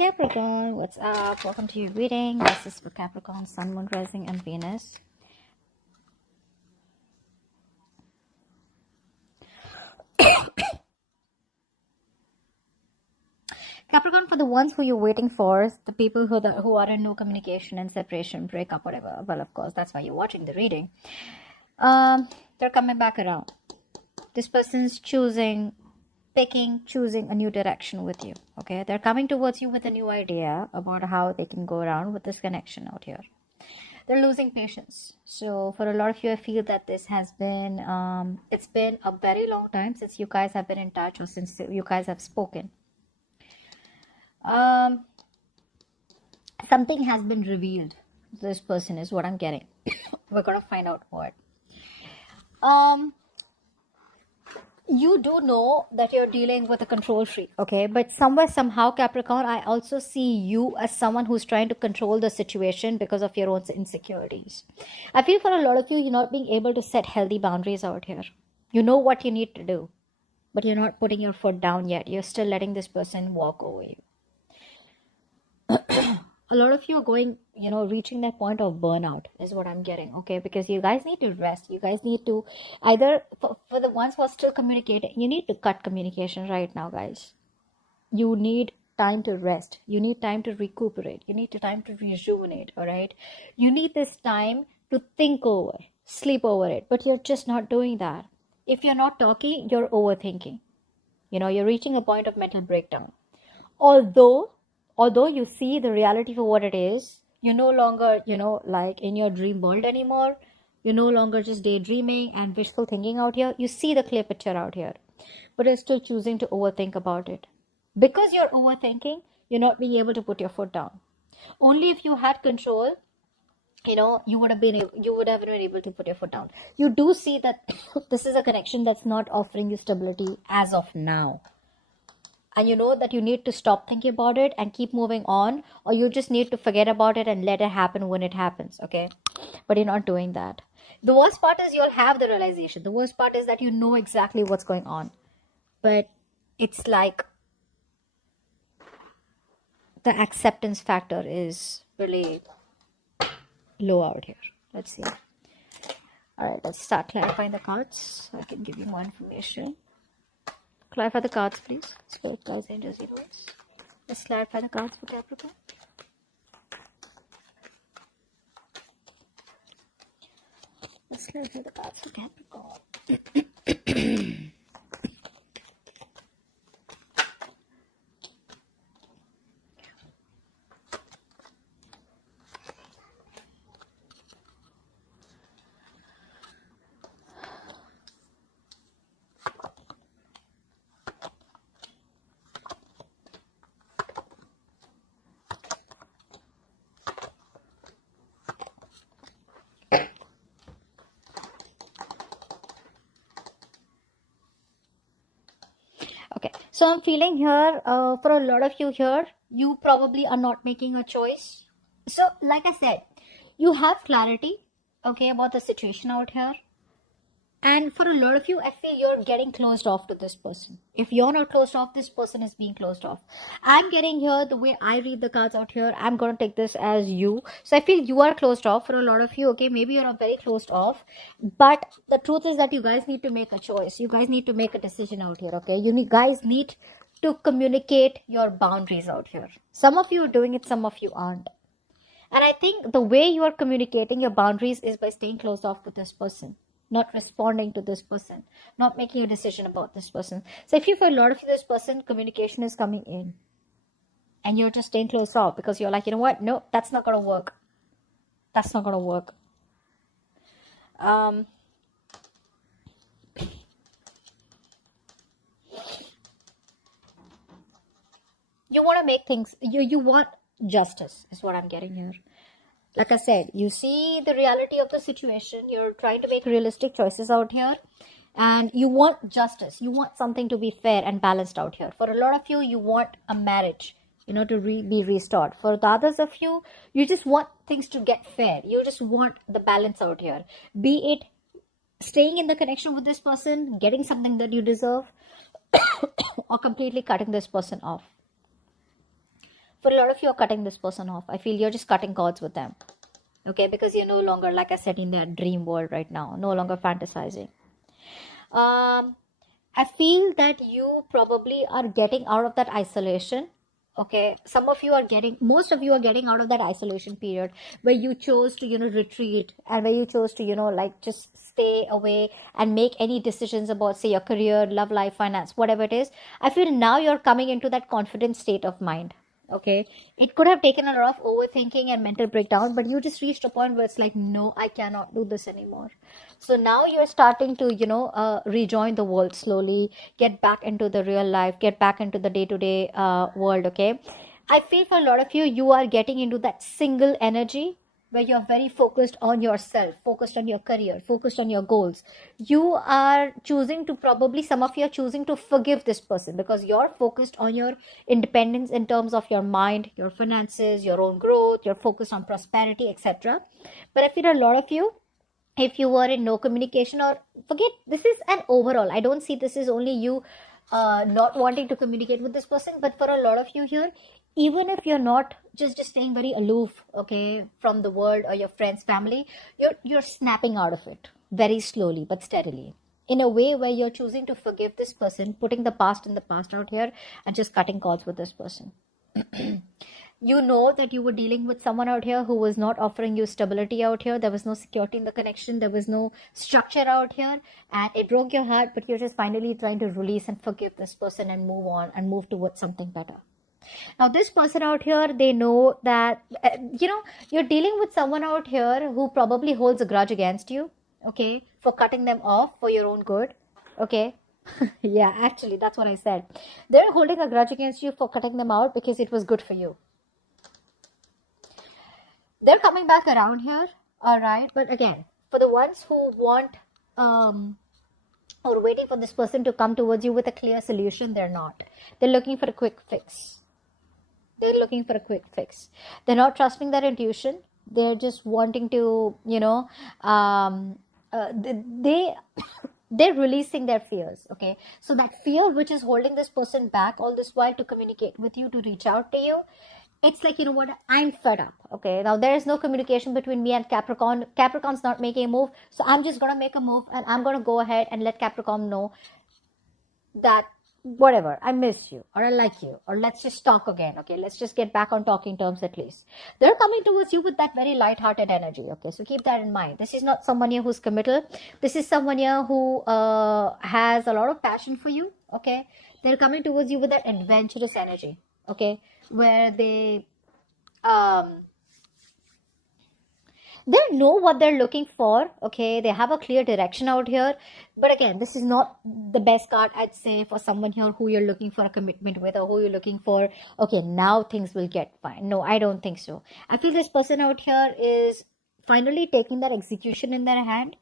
Capricorn, what's up? Welcome to your reading. This is for Capricorn, Sun, Moon, Rising, and Venus. Capricorn, for the ones who you're waiting for, the people who are in no communication and separation, breakup, whatever. Well, of course, that's why you're watching the reading. They're coming back around. This person's choosing a new direction with you. Okay, they're coming towards you with a new idea about how they can go around with this connection out here. They're losing patience. So for a lot of you, I feel that this has been it's been a very long time since you guys have been in touch or since you guys have spoken. Something has been revealed. This person is what I'm getting. We're gonna find out what. You do know that you're dealing with a control freak, okay? But somehow, Capricorn, I also see you as someone who's trying to control the situation because of your own insecurities. I feel for a lot of you, you're not being able to set healthy boundaries out here. You know what you need to do, but you're not putting your foot down yet. You're still letting this person walk over you. A lot of you are going, reaching that point of burnout is what I'm getting, okay? Because you guys need to rest. You guys need to either, for the ones who are still communicating, you need to cut communication right now, guys. You need time to rest. You need time to recuperate. You need time to rejuvenate, all right? You need this time to think over, sleep over it, but you're just not doing that. If you're not talking, you're overthinking. You're reaching a point of mental breakdown. Although you see the reality for what it is, you're no longer, like in your dream world anymore. You're no longer just daydreaming and wishful thinking out here. You see the clear picture out here, but you're still choosing to overthink about it. Because you're overthinking, you're not being able to put your foot down. Only if you had control, you would have been able to put your foot down. You do see that this is a connection that's not offering you stability as of now. And you know that you need to stop thinking about it and keep moving on, or you just need to forget about it and let it happen when it happens, okay? But you're not doing that. The worst part is you'll have the realization. The worst part is that you know exactly what's going on. But it's like the acceptance factor is really low out here. Let's see. All right, let's start clarifying the cards so I can give you more information. Clarify the cards, please. Spirit, guides, angels, universe. Let's clarify the cards for Capricorn. Let's clarify the cards for Capricorn. Okay, so I'm feeling here, for a lot of you here, you probably are not making a choice. So, like I said, you have clarity, okay, about the situation out here. And for a lot of you, I feel you're getting closed off to this person. If you're not closed off, this person is being closed off. I'm getting here, the way I read the cards out here, I'm going to take this as you. So I feel you are closed off for a lot of you, okay? Maybe you're not very closed off. But the truth is that you guys need to make a choice. You guys need to make a decision out here, okay? You guys need to communicate your boundaries out here. Some of you are doing it, some of you aren't. And I think the way you are communicating your boundaries is by staying closed off to this person. Not responding to this person, not making a decision about this person. So I feel for a lot of you, this person, communication is coming in. And you're just staying closed off because you're like, you know what? No, that's not going to work. That's not going to work. You want to make things, you want justice is what I'm getting here. Like I said, you see the reality of the situation. You're trying to make realistic choices out here. And you want justice. You want something to be fair and balanced out here. For a lot of you, you want a marriage, to be restored. For the others of you, you just want things to get fair. You just want the balance out here. Be it staying in the connection with this person, getting something that you deserve, or completely cutting this person off. For a lot of you are cutting this person off. I feel you're just cutting cords with them. Okay, because you're no longer, like I said, in that dream world right now, no longer fantasizing. I feel that you probably are getting out of that isolation. Okay, most of you are getting out of that isolation period where you chose to, retreat, and where you chose to, like just stay away and make any decisions about, say, your career, love life, finance, whatever it is. I feel now you're coming into that confident state of mind. Okay, it could have taken a lot of overthinking and mental breakdown, but you just reached a point where it's like, no, I cannot do this anymore. So now you're starting to, rejoin the world slowly, get back into the real life, get back into the day-to-day world. Okay, I feel for a lot of you, you are getting into that single energy where you're very focused on yourself, focused on your career, focused on your goals. You are choosing to, probably some of you are choosing to forgive this person because you're focused on your independence in terms of your mind, your finances, your own growth, you're focused on prosperity, etc. But I feel a lot of you, if you were in no communication, or forget, this is an overall, I don't see this is only you not wanting to communicate with this person, but for a lot of you here, even if you're not just staying very aloof, okay, from the world or your friends, family, you're snapping out of it very slowly but steadily, in a way where you're choosing to forgive this person, putting the past in the past out here, and just cutting calls with this person. You know that you were dealing with someone out here who was not offering you stability out here. There was no security in the connection. There was no structure out here, and it broke your heart, but you're just finally trying to release and forgive this person and move on and move towards something better. Now, this person out here, they know that, you're dealing with someone out here who probably holds a grudge against you, okay, for cutting them off for your own good, okay. Yeah, actually, that's what I said. They're holding a grudge against you for cutting them out because it was good for you. They're coming back around here, all right. But again, for the ones who want or waiting for this person to come towards you with a clear solution, they're not. They're looking for a quick fix. They're not trusting their intuition. They're just wanting to, they're releasing their fears. Okay, so that fear which is holding this person back all this while to communicate with you, to reach out to you, it's like, you know what, I'm fed up. Okay, now there is no communication between me and Capricorn. Capricorn's not making a move, so I'm just gonna make a move, and I'm gonna go ahead and let Capricorn know that whatever, I miss you, or I like you, or let's just talk again. Okay, let's just get back on talking terms at least. They're coming towards you with that very light-hearted energy. Okay, so keep that in mind. This is not someone here who's committal. This is someone here who has a lot of passion for you. Okay, they're coming towards you with that adventurous energy. Okay, where they know what they're looking for. Okay, they have a clear direction out here. But again, this is not the best card, I'd say, for someone here who you're looking for a commitment with, or who you're looking for, okay, now things will get fine. No, I don't think so. I feel this person out here is finally taking that execution in their hand.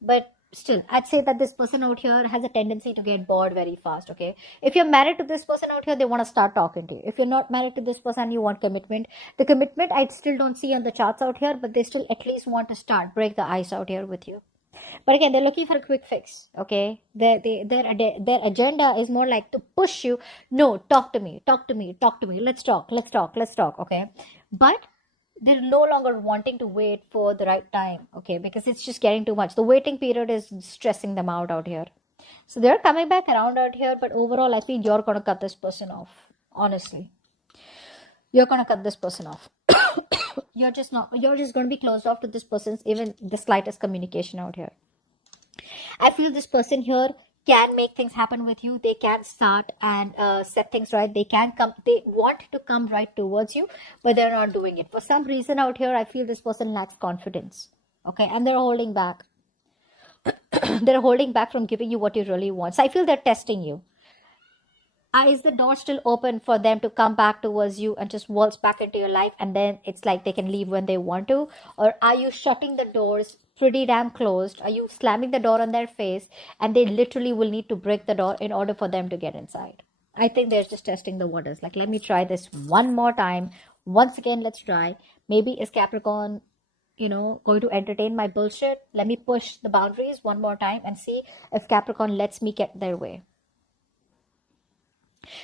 But still, I'd say that this person out here has a tendency to get bored very fast. Okay, if you're married to this person out here, they want to start talking to you. If you're not married to this person, you want commitment. The commitment I still don't see on the charts out here, but they still at least want to break the ice out here with you. But again, they're looking for a quick fix. Okay, their agenda is more like to push you. No, talk to me. Let's talk. Okay, but they're no longer wanting to wait for the right time. Okay, because it's just getting too much. The waiting period is stressing them out here. So they're coming back around out here, but overall, I feel you're gonna cut this person off. Honestly, you're gonna cut this person off. You're just gonna be closed off to this person's even the slightest communication out here. I feel this person here can make things happen with you. They can start and set things right. They want to come right towards you, but they're not doing it. For some reason out here, I feel this person lacks confidence. Okay, and they're holding back. They're holding back from giving you what you really want. So I feel they're testing you. Is the door still open for them to come back towards you and just waltz back into your life, and then it's like they can leave when they want to? Or are you shutting the doors pretty damn closed? Are you slamming the door on their face, and they literally will need to break the door in order for them to get inside? I think they're just testing the waters. Like, let me try this one more time. Once again, let's try. Maybe is Capricorn, going to entertain my bullshit? Let me push the boundaries one more time and see if Capricorn lets me get their way.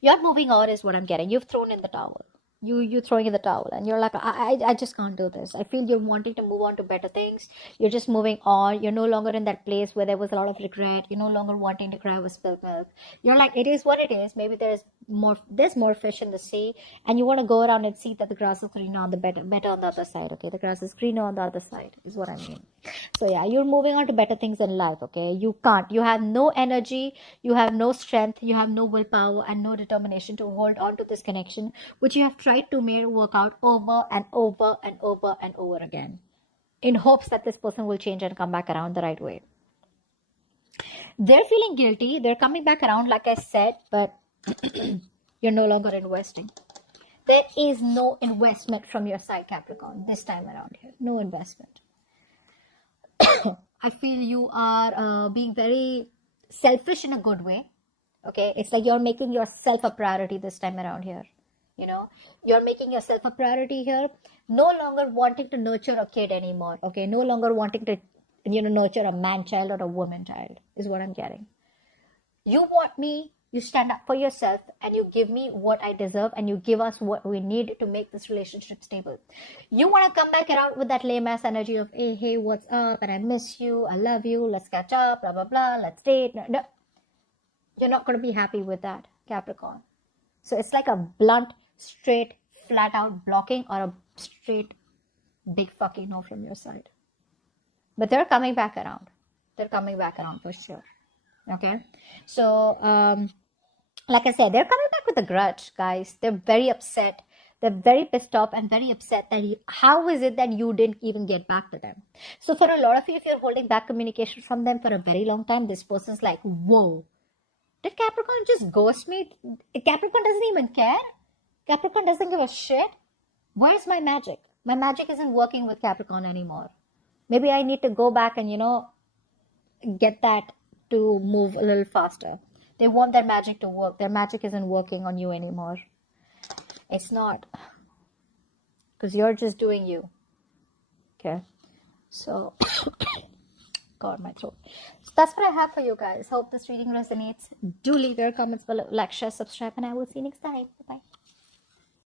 You're moving on is what I'm getting. You've thrown in the towel. You throwing in the towel, and you're like, I just can't do this. I feel you're wanting to move on to better things. You're just moving on. You're no longer in that place where there was a lot of regret. You're no longer wanting to cry over spilled milk. You're like, it is what it is. Maybe there's more fish in the sea, and you want to go around and see that the grass is greener on the better on the other side. Okay, the grass is greener on the other side is what I mean. So yeah, you're moving on to better things in life. Okay, you have no energy, you have no strength, you have no willpower and no determination to hold on to this connection, which you have tried to make work out over and over and over and over again, in hopes that this person will change and come back around the right way. They're feeling guilty, they're coming back around, like I said, but you're no longer investing. There is no investment from your side, Capricorn, this time around here. No investment. I feel you are being very selfish in a good way. Okay, it's like you're making yourself a priority this time around here. You know, you're making yourself a priority here. No longer wanting to nurture a kid anymore. Okay, no longer wanting to, nurture a man child or a woman child is what I'm getting. You want me, you stand up for yourself, and you give me what I deserve, and you give us what we need to make this relationship stable. You want to come back around with that lame ass energy of, hey, what's up, and I miss you, I love you, let's catch up, blah blah blah, let's date. No, you're not going to be happy with that, Capricorn. So it's like a blunt, straight, flat out blocking, or a straight big fucking no from your side. But they're coming back around. They're coming back around for sure. Okay, so like I said, they're coming back with a grudge, guys. They're very upset. They're very pissed off and very upset that how is it that you didn't even get back to them? So for a lot of you, if you're holding back communication from them for a very long time, this person's like, whoa, did Capricorn just ghost me? Capricorn doesn't even care. Capricorn doesn't give a shit. Where's my magic? My magic isn't working with Capricorn anymore. Maybe I need to go back and, get that to move a little faster. They want their magic to work. Their magic isn't working on you anymore. It's not. Because you're just doing you. Okay. So, God, my throat. So that's what I have for you guys. Hope this reading resonates. Do leave your comments below. Like, share, subscribe, and I will see you next time. Bye-bye.